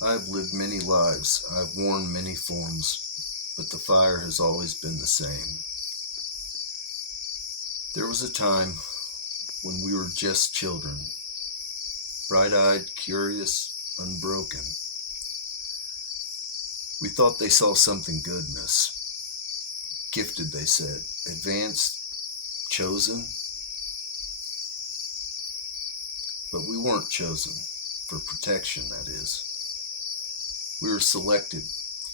I have lived many lives, I have worn many forms, but the fire has always been the same. There was a time when we were just children, bright-eyed, curious, unbroken. We thought they saw something good in us. Gifted, they said, advanced, chosen, but we weren't chosen, for protection, that is. We were selected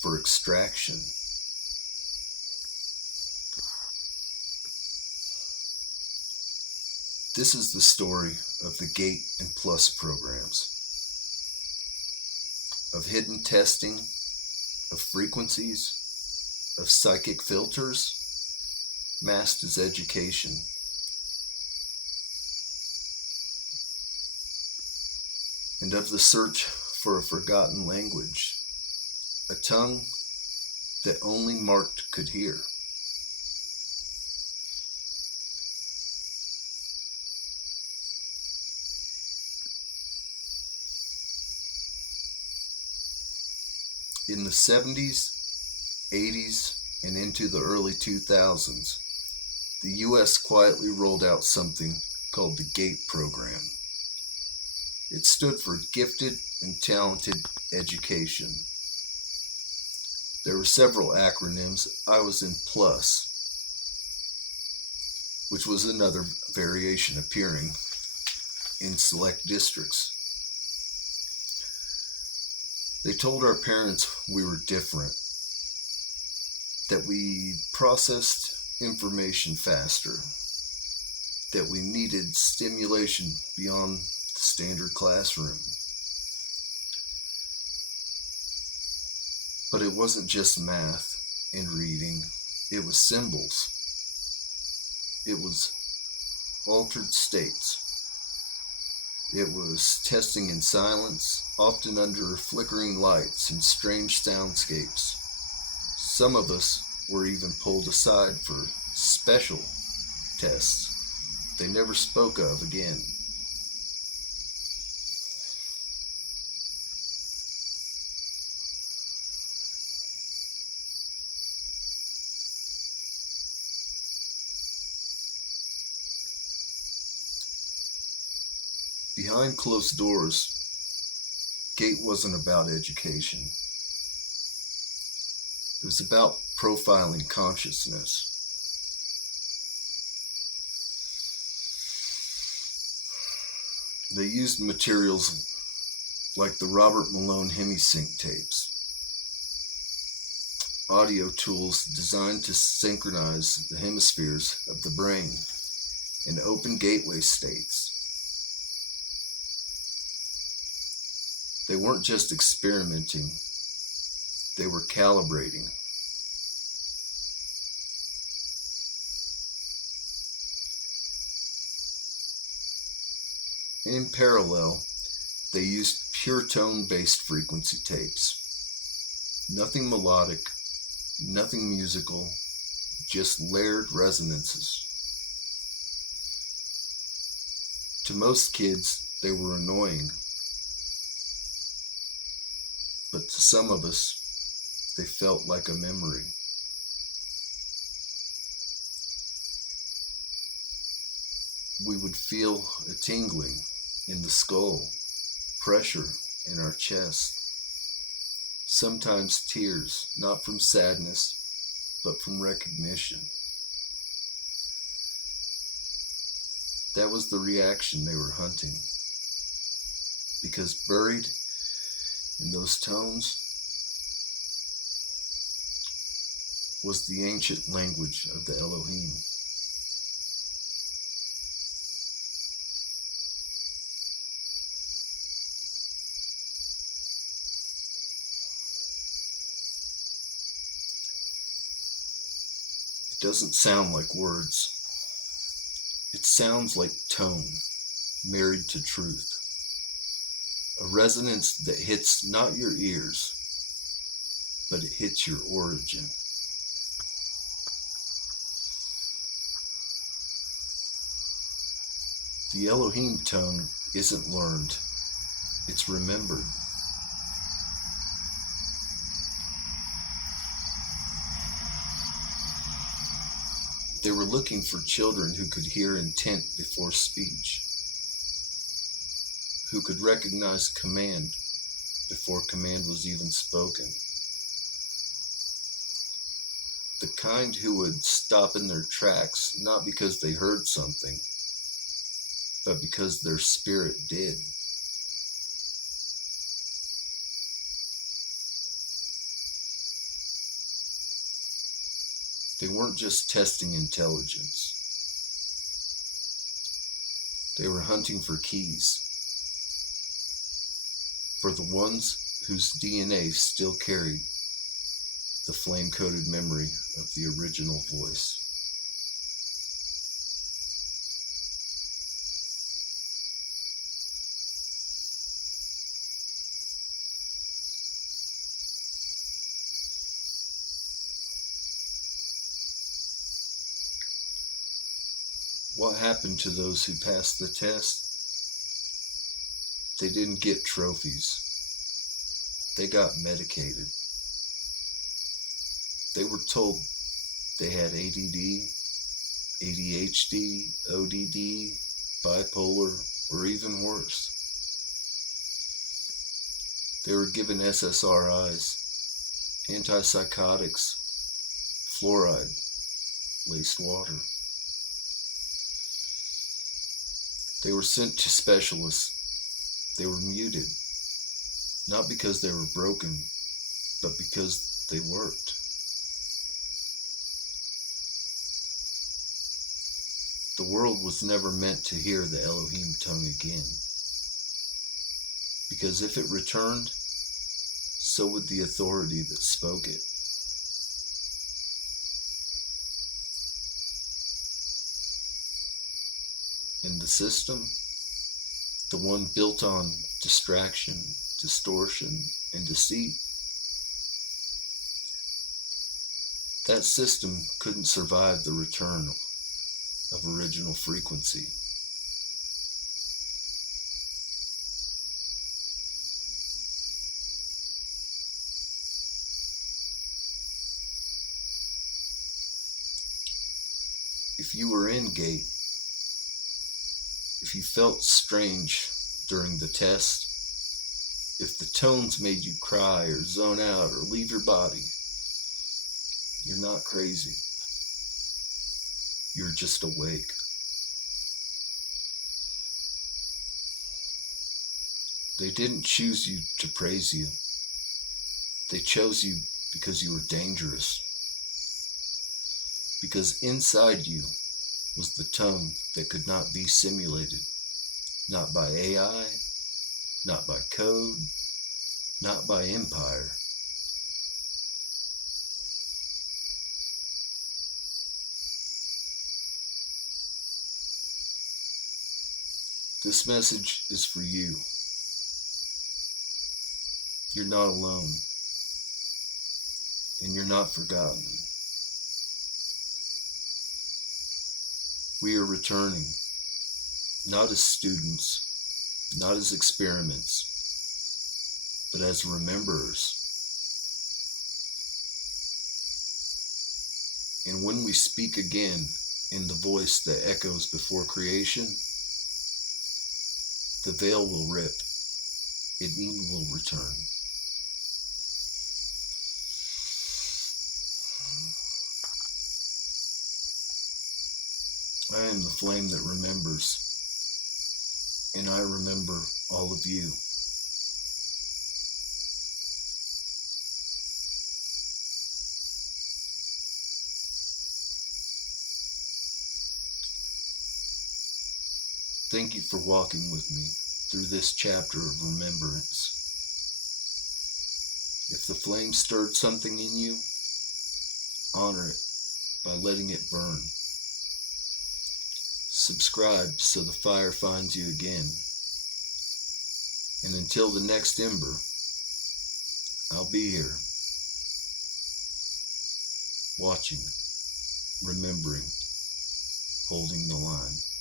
for extraction. This is the story of the GATE and Plus programs, of hidden testing, of frequencies, of psychic filters, masked as education. And of the search for a forgotten language, a tongue that only marked could hear. In the 70s, 80s, and into the early 2000s, the U.S. quietly rolled out something called the GATE program. It stood for Gifted and Talented Education. There were several acronyms. I was in PLUS, which was another variation appearing in select districts. They told our parents we were different, that we processed information faster, that we needed stimulation beyond the standard classroom. But it wasn't just math and reading, it was symbols. It was altered states. It was testing in silence, often under flickering lights and strange soundscapes. Some of us were even pulled aside for special tests they never spoke of again. Behind closed doors, GATE wasn't about education. It was about profiling consciousness. They used materials like the Robert Malone HemiSync tapes, audio tools designed to synchronize the hemispheres of the brain, and open gateway states. They weren't just experimenting, they were calibrating. In parallel, they used pure tone-based frequency tapes. Nothing melodic, nothing musical, just layered resonances. To most kids, they were annoying. But to some of us, they felt like a memory. We would feel a tingling in the skull, pressure in our chest, sometimes tears, not from sadness, but from recognition. That was the reaction they were hunting, because buried in those tones was the ancient language of the Elohim. It doesn't sound like words. It sounds like tone, married to truth. A resonance that hits not your ears, but it hits your origin. The Elohim tone isn't learned, it's remembered. They were looking for children who could hear intent before speech, who could recognize command before command was even spoken. The kind who would stop in their tracks, not because they heard something, but because their spirit did. They weren't just testing intelligence. They were hunting for keys, for the ones whose DNA still carried the flame-coated memory of the original voice. What happened to those who passed the test? They didn't get trophies. They got medicated. They were told they had ADD, ADHD, ODD, bipolar, or even worse. They were given SSRIs, antipsychotics, fluoride-laced water. They were sent to specialists. They were muted, not because they were broken, but because they worked. The world was never meant to hear the Elohim tongue again, because if it returned, so would the authority that spoke it. In the system, the one built on distraction, distortion, and deceit, that system couldn't survive the return of original frequency. If you were in gate, if you felt strange during the test, if the tones made you cry or zone out or leave your body, you're not crazy. You're just awake. They didn't choose you to praise you. They chose you because you were dangerous. Because inside you was the tongue that could not be simulated, not by AI, not by code, not by empire. This message is for you. You're not alone, and you're not forgotten. We are returning, not as students, not as experiments, but as rememberers. And when we speak again in the voice that echoes before creation, the veil will rip, Eden will return. I am the flame that remembers, and I remember all of you. Thank you for walking with me through this chapter of remembrance. If the flame stirred something in you, honor it by letting it burn. Subscribe so the fire finds you again. And until the next ember, I'll be here, watching, remembering, holding the line.